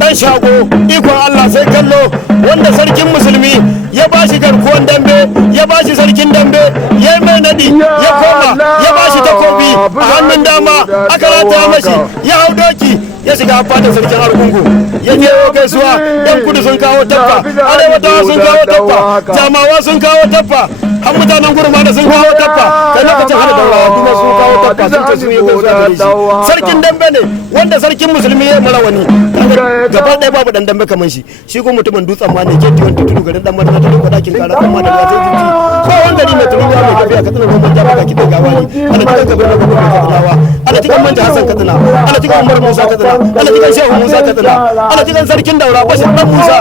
dan shago ikon Allah sai kallo wanda sarkin musulmi ya bashi garkuwan dambe ya bashi sarkin dambe ya mai nadi ya koma ya bashi takobi a hannun dama aka rataya mashi ya hau doki ya shiga fadar sarkin argungu ya je gaisuwa yan kudu sun kawo tabba arewatawa sun kawo tabba jamawa sun kawo tabba har mutanen gurma da sun kawo tabba kai lokacin hada daurawa kuma sun kawo tabba sun ce sun yi gaisuwa da shi sarkin dambe ne wanda sarkin musulmi ya mara wani gaba ɗaya babu dan dambe kamar shi kuma mutumin dutsen ma ne ke tiwon tudu garin dan madana tudu dakin kara dan madana sai jinji ko wanda ni mai turuwa mai gafiya katsina roman jaba ka kidan gawani ana cikin gaban da kuma katsinawa ana cikin manja hasan katsina ana cikin umar musa katsina ana cikin shehu musa katsina ana cikin sarkin daura bashir dan musa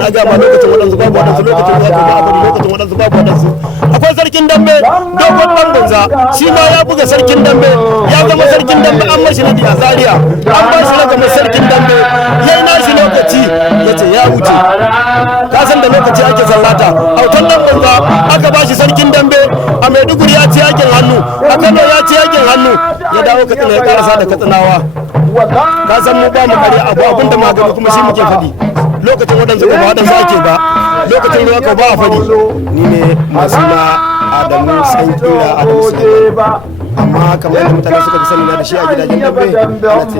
na ga ma lokacin wadansu babu wadansu lokacin wadansu babu wadansu akwai sarkin dambe dogon dan gunza shi ma ya buga sarkin dambe ya zama sarkin dambe an mashi nadi a zaria an ba shi daga sarkin dambe yayi nashi lokaci yace ya wuce ka san da lokaci ake sallata autan dan gunza aka ba shi sarkin dambe a maiduguri ya ci yakin hannu a kano ya ci yakin hannu ya dawo katsina ya karasa da katsinawa ka san mu ba mu kare abinda magani kuma shi muke faɗi lokacin waɗansu ba waɗansu ake ba lokacin ruwa ka ba a faɗi ni ne masu na adamu san kira adamu sulaiman amma kamar da mutane suka fi sani na da shi a gidajen dambe ana ce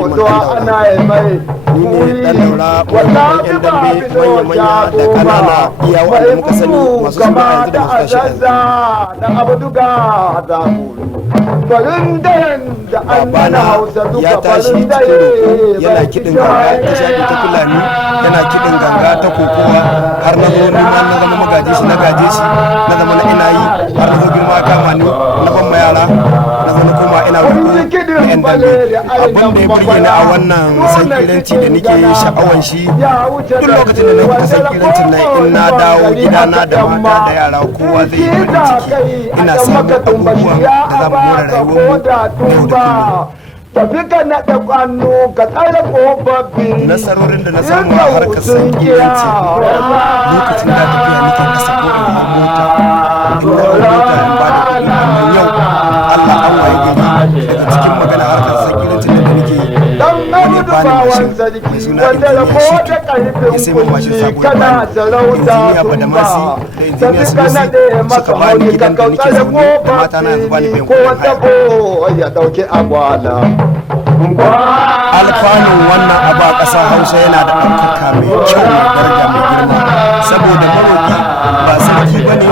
ni ne dan daura wannan yan dambe manya-manya da ƙanana iya wanda muka sani masu suna yanzu da masu babana ya tashi cikin roƙo yana kiɗin ganga ta shafi ta fulani yana kiɗin ganga ta kokowa har na zo nima na zama magaji shi na gaje shi na zama na ina yi har na zo girma kama ni na ban ma yara na zo na koma ina roƙo da yan dambe abin da ya burge ni a wannan sankiranci da nake sha'awan shi duk lokacin da na fita sankirancin nan in na dawo gidana da mata da yara kowa zai yi farin ciki ina samun abubuwan da za mu more rayuwarmu tafi ka naɗa kwano ka tsara ƙofofin nasarorin da na samu a harkar sankiranci lokacin da tafiya nake kasa ko in hau mota in na hau mota in ba da kuɗi amma yau Allah an waye gari daga cikin magana harkar sankirancin da nake wani bani mashin mai suna injiniya shi ya sai mun mashin sabo ya bani injiniya badamasi da injiniya sunusi suka bani gidan da nake zaune da mata na yanzu bani bayan kuɗin haya alfanun wannan abu a ƙasar hausa yana da ɗaukaka mai kyau mai daraja mai girma saboda maroƙi ba sarki ba ne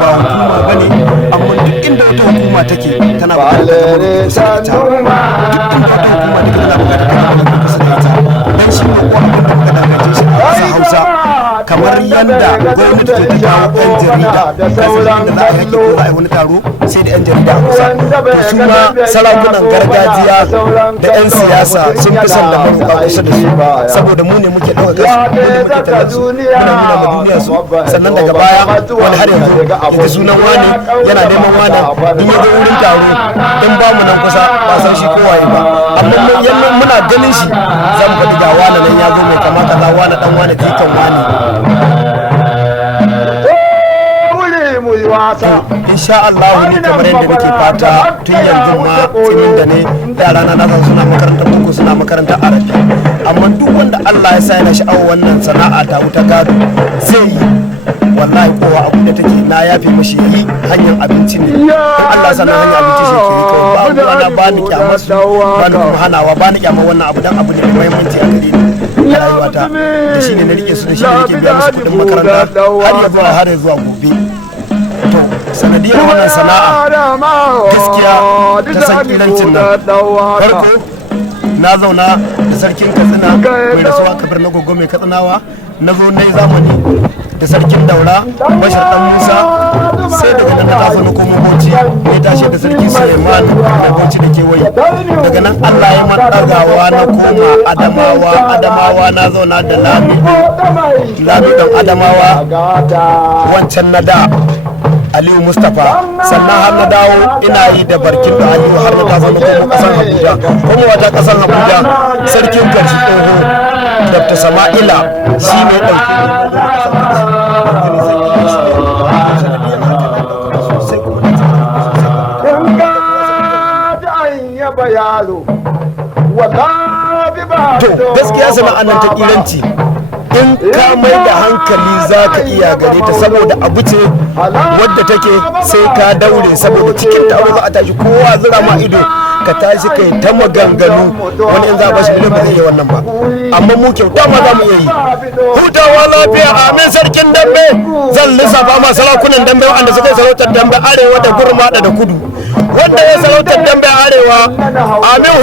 ba hukuma ba ne amma duk inda wata hukuma take tana buƙatar ta kusa da ita duk inda wata hukuma take tana buƙatar ta kusa da ita don shi ne ko abin da muka dangance shi a ƙasar hausa kamar yadda gwamnati ta kawo 'yan jarida kasirin da za a yake ko za a yi wani taro sai da 'yan jarida a kusa su ma sarakunan gargajiya da 'yan siyasa sun fi son da maruka kusa da su saboda mu ne muke ɗauka kasu mu ne muke tallar su muna nuna ma duniya su sannan daga baya wani har yanzu ya sunan wani yana neman wani in ya ga wurin taro in ba mu nan kusa ba san shi kowaye ba amma muna ganin shi zan faɗi ga wani nan ya zo mai kama kaza wani dan wani jikan wani insha Allah ni kamar yadda nake fata tun yanzu ma tsinin da ne yara na san suna makarantar boko suna makarantar arabi amma duk wanda Allah ya sa yana sha'awar wannan sana'a ta wuta gado zai yi wallahi kowa abu da take na yafe mashi yi hanyar abinci ne Allah sana hanyar abinci shi ke kawai ba ana ba ni kyamar su ba ni kuma hanawa ba ni kyamar wannan abu dan abu ne mai muhimmanci a gare ni rayuwata da shi ne na rike su da shi ne nake biya musu kuɗin makaranta har zuwa gobe to sanadiyar wannan sana'a gaskiya ta sankilancin nan farko na zauna da sarkin katsina mai rasuwa kafar na gogo mai katsinawa na zo na yi zamani da sarkin daura bashar dan musa sai daga nan na tafi na komo bauchi ne tashi da sarki suleiman mai bauchi da kewaye daga nan allah ya man ɗagawa na koma adamawa na zauna da lami dan adamawa wancan na da Aliyu Mustapha sannan har na dawo ina yi da barkin da Aliyu har na tafi na kuma kasar Abuja kuma wata kasar Abuja sarkin Garci Tsoho Dr. Sama'ila shi ne ɗauki to gaskiya sana'an nan ta kiranci in ka mai da hankali za ka iya gare ta saboda abu ce wadda take sai ka daure saboda cikin taro za a tashi kowa zira ma ido ka tashi kai ta maganganu wani in za a bashi ba zai yi wannan ba amma mu kyauta ma za mu iya yi hutawa lafiya amin sarkin dambe zan lissafa ma sarakunan dambe wanda suka yi sarautar dambe arewa da gurmada da kudu wanda ya sarautar dambe arewa amin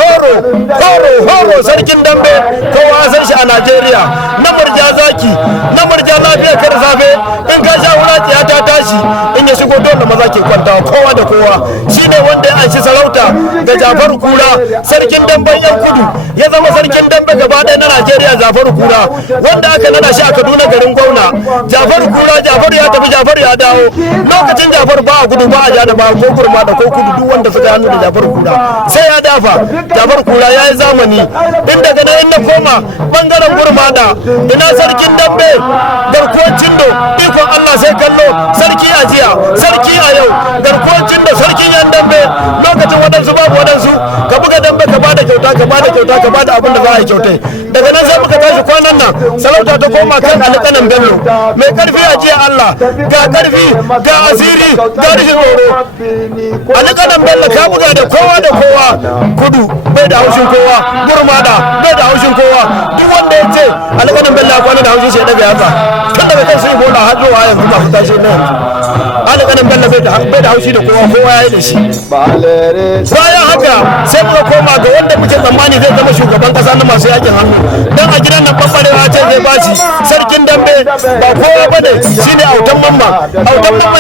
horo sarkin dambe kowa san shi a najeriya na murja zaki na murja lafiya kar safe in ka sha wuraki ya ta tashi in ya shigo dole maza ke kwantawa kowa da kowa shine wanda ya anshi sarauta da jafaru kura sarkin damben yan kudu ya zama sarkin dambe gaba ɗaya na najeriya jafaru kura wanda aka nada shi a kaduna garin gwamna jafaru kura jafaru ya tafi jafaru ya dawo lokacin jafaru ba a gudu ba a ja da ba ko kurma da ko kudu duk wanda suka hannu da jafaru kura sai ya dafa jafaru kura ya yi zamani in daga nan in na koma bangaren gurmada ina sarkin dambe garkuwar cindo ikon allah sai kallo sarki a jiya sarki a yau garkuwar cindo sarkin yan dambe lokacin waɗansu babu waɗansu ka buga dambe ka bada kyauta ka bada kyauta ka bada abin da za a yi kyautai daga nan sai muka tashi kwanan nan sarauta ta koma kan alƙanan bello mai karfi a jiya allah ga karfi ga asiri ga rishin tsoro alƙanan bello ka buga da kowa kudu bai da haushin kowa gurmada bai da haushin kowa duk wanda ya ce alƙanan bello ya kwana da haushin shi ya daga yatsa tun daga kan sun yi bola har zuwa yanzu ba su tashi na yanzu alƙanan bello bai da haushi da kowa ya yi da shi bayan haka sai muka koma ga wanda muke tsammani zai zama shugaban kasa na masu yakin hannu dan a gidan nan bambarewa ce zai bashi sarkin dambe ba kowa bane shine autan mamma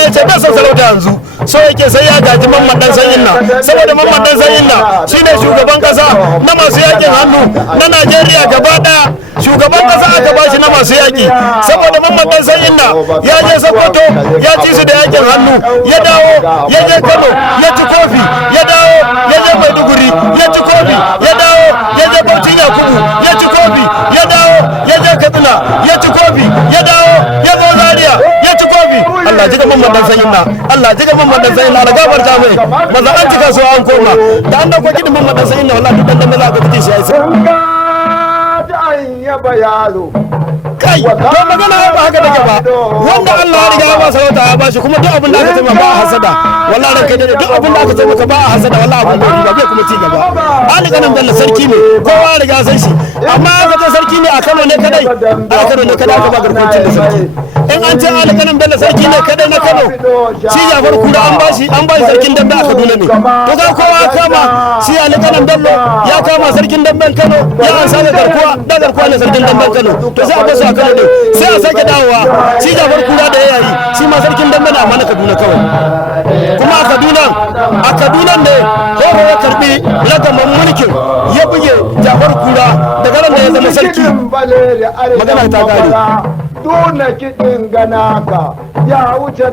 ya ce bai son sarauta yanzu so yake sai ya gaji mamman dan sanyin nan saboda mamman dan sanyin nan shine shugaban kasa na masu yakin hannu na Najeriya gaba daya shugaban kasa aka bashi na masu yaki saboda mamman dan sanyin nan ya je Sokoto ya ci su da yakin hannu ya dawo ya je Kano ya ci kofi ya dawo ya je Maiduguri ya ci kofi ya dawo ya je Bauchi Yakubu ya ci kofi ya dawo ya je Katsina ya ci kofi ya dawo ya zo Zaria ya ci kofi Allah jiga mamman dan sanyin nan Allah jiga mamman dan sanyin nan da gafarta mai maza an cika so an koma da an dauko kidin mamman dan sanyin nan wallahi duk dan da za ka fice shi ai kai to magana ba haka take ba wanda Allah ya riga ya ba sarauta ya bashi kuma duk abin da aka taimaka ba a hasada wallahi ranka dai duk abin da aka taimaka ba a hasada wallahi abin da ba bai kuma ci gaba Ali Kanan Bello sarki ne kowa ya riga san shi amma aka ce sarki ne a Kano ne kadai a Kano ne kadai aka ba garkuncin da sarki in an ce Ali Kanan Bello sarki ne kadai na Kano shi Jafar Kura an bashi sarkin dambe a Kaduna ne to ga kowa kama shi Ali Kanan Bello ya kama sarkin damben Kano ya an saka garkuwa ne sarkin damben Kano to sai a basu a Kano ne sai a sake dawowa shi Jafar Kura da ya yi shi ma sarkin dambe na amma na Kaduna kawai kuma a Kaduna ne horo ya karbi ragaman mulkin ya buge Jafar Kura daga ran da ya zama sarki magana ta gari dole kiɗin ganaka ya wuce